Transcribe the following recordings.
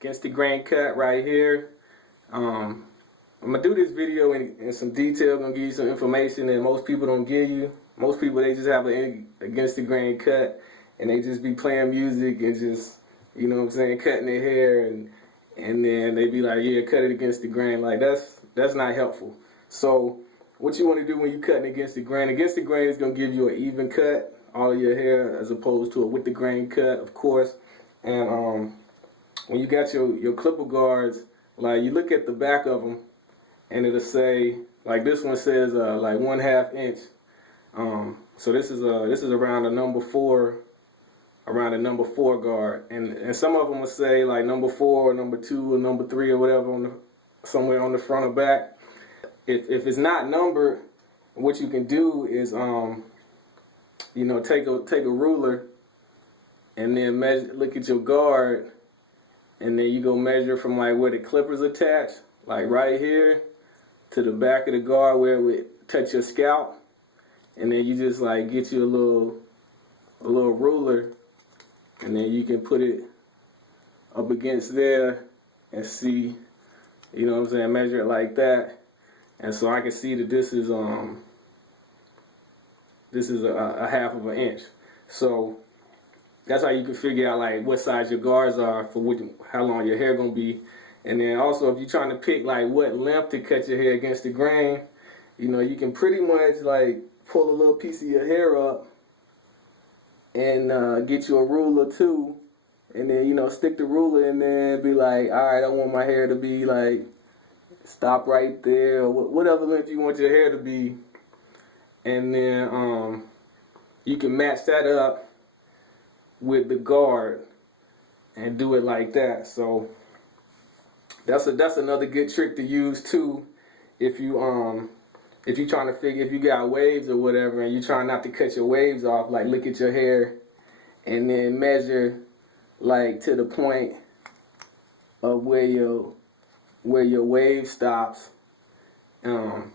against the grain cut right here. I'm gonna do this video in some detail. I'm gonna give you some information that most people don't give you. Most people, they just have an against the grain cut and they just be playing music and just, you know what I'm saying, cutting their hair and then they be like, yeah, cut it against the grain. Like that's not helpful. So what you want to do when you cutting against the grain is gonna give you an even cut, all of your hair, as opposed to a with the grain cut, of course. And when you got your clipper guards, like you look at the back of them, and it'll say, like this one says like 1/2 inch. So this is around the number 4, around the number 4 guard, and some of them will say like number 4 or number 2 or number 3 or whatever somewhere on the front or back. If it's not numbered, what you can do is you know, take a ruler and then measure, look at your guard, and then you go measure from like where the clippers attach, like right here, to the back of the guard where it would touch your scalp, and then you just like get you a little ruler, and then you can put it up against there and see, you know what I'm saying, measure it like that. And so I can see that this is a 1/2 inch. So that's how you can figure out like what size your guards are for how long your hair gonna be. And then also, if you're trying to pick like what length to cut your hair against the grain, you know, you can pretty much like pull a little piece of your hair up and get you a ruler too, and then, you know, stick the ruler in there and be like, all right, I want my hair to be like, stop right there, or whatever length you want your hair to be. And then you can match that up with the guard and do it like that. So that's another good trick to use too, if you're trying to figure if you got waves or whatever and you're trying not to cut your waves off. Like look at your hair and then measure like to the point of where your wave stops, and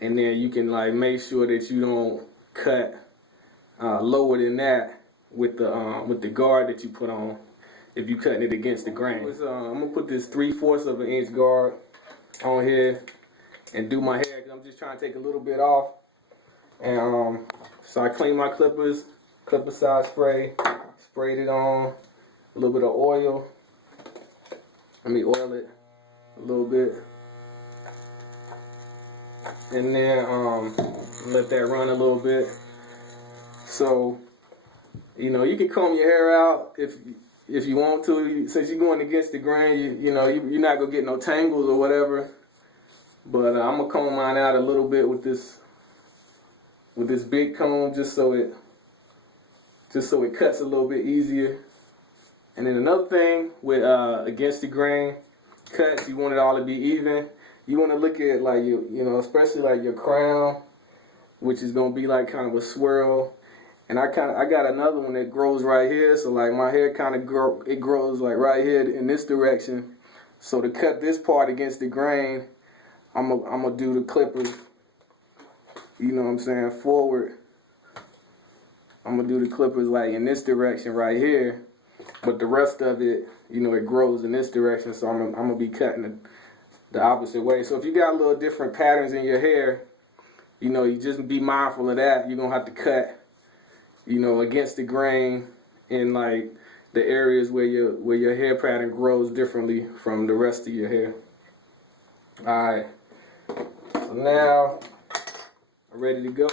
then you can like make sure that you don't cut lower than that with the guard that you put on if you cutting it against the grain. I'm gonna put this 3/4 inch guard on here and do my hair because I'm just trying to take a little bit off. And so I clean my clippers, clipper side spray, sprayed it on, a little bit of oil. Let me oil it a little bit, and then let that run a little bit. So, you know, you can comb your hair out if you want to. Since you're going against the grain, you know, you're not gonna get no tangles or whatever. But I'm gonna comb mine out a little bit with this big comb, just so it cuts a little bit easier. And then another thing with against the grain cuts, you want it all to be even. You want to look at like you know, especially like your crown, which is gonna be like kind of a swirl. And I got another one that grows right here, so like my hair kind of grows like right here in this direction. So to cut this part against the grain, I'm gonna do the clippers, you know what I'm saying, forward. I'm gonna do the clippers like in this direction right here, but the rest of it, you know, it grows in this direction, so I'm gonna be cutting the opposite way. So if you got little different patterns in your hair, you know, you just be mindful of that. You're gonna have to cut, you know, against the grain in like the areas where your hair pattern grows differently from the rest of your hair. Alright, so now I'm ready to go.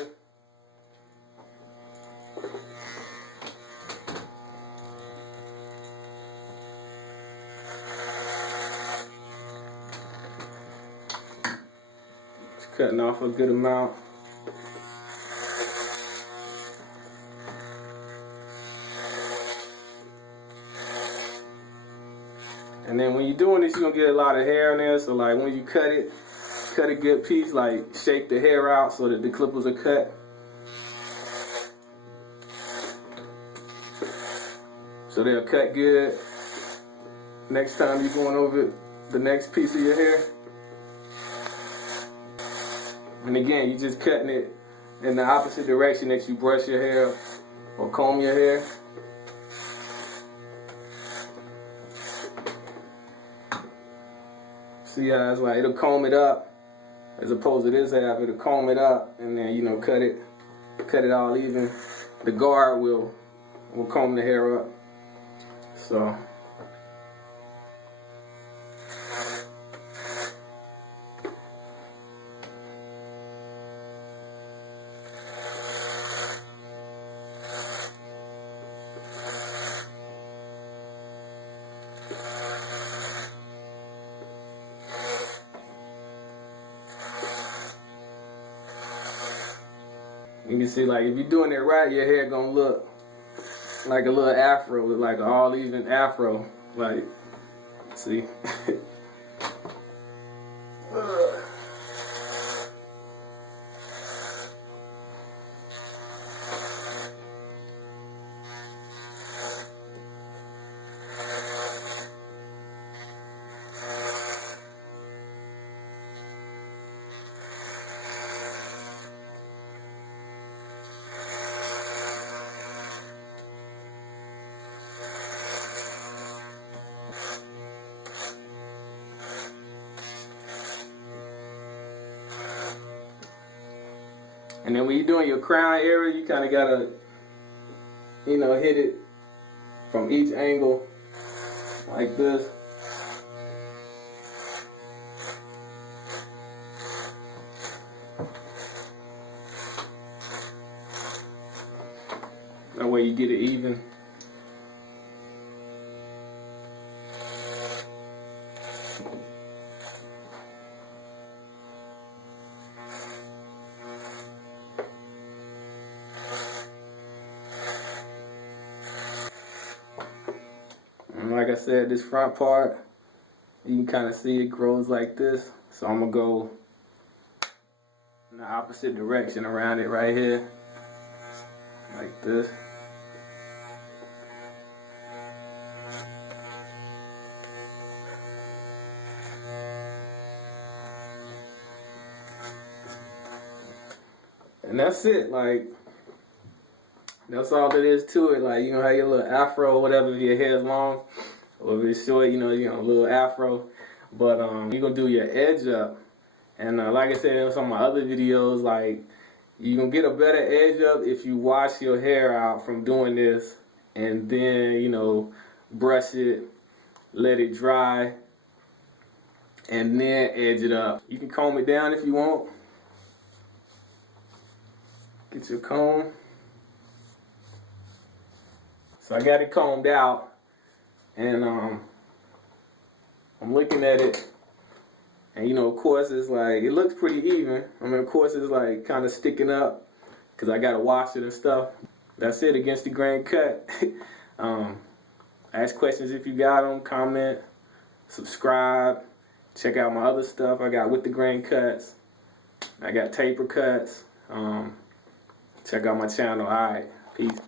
Just cutting off a good amount. And then when you're doing this, you're gonna get a lot of hair in there. So like when you cut a good piece, like shake the hair out so that the clippers are cut. So they'll cut good. Next time you're going over the next piece of your hair. And again, you're just cutting it in the opposite direction that you brush your hair or comb your hair. See how it's like, it'll comb it up, as opposed to this half, it'll comb it up and then, you know, cut it all even. The guard will comb the hair up. So you can see, like, if you're doing it right, your hair gonna look like a little afro, with like an all even afro. Like, see. And then when you're doing your crown area, you kind of gotta, you know, hit it from each angle like this. That way you get it even. And like I said, this front part, you can kind of see it grows like this. So I'm gonna go in the opposite direction around it right here, like this. And that's it. Like, that's all there is to it. Like, you know how your little afro or whatever, if your hair's long, or if it's short, you know, a little afro. But you're gonna do your edge up. And like I said in some of my other videos, like, you're gonna get a better edge up if you wash your hair out from doing this, and then, you know, brush it, let it dry, and then edge it up. You can comb it down if you want. Get your comb. So I got it combed out, and I'm looking at it, and, you know, of course it's like, it looks pretty even. I mean, of course it's like kind of sticking up because I gotta wash it and stuff. That's it, against the grain cut. Ask questions if you got them, comment, subscribe, check out my other stuff. I got with the grain cuts, I got taper cuts. Check out my channel. All right, peace.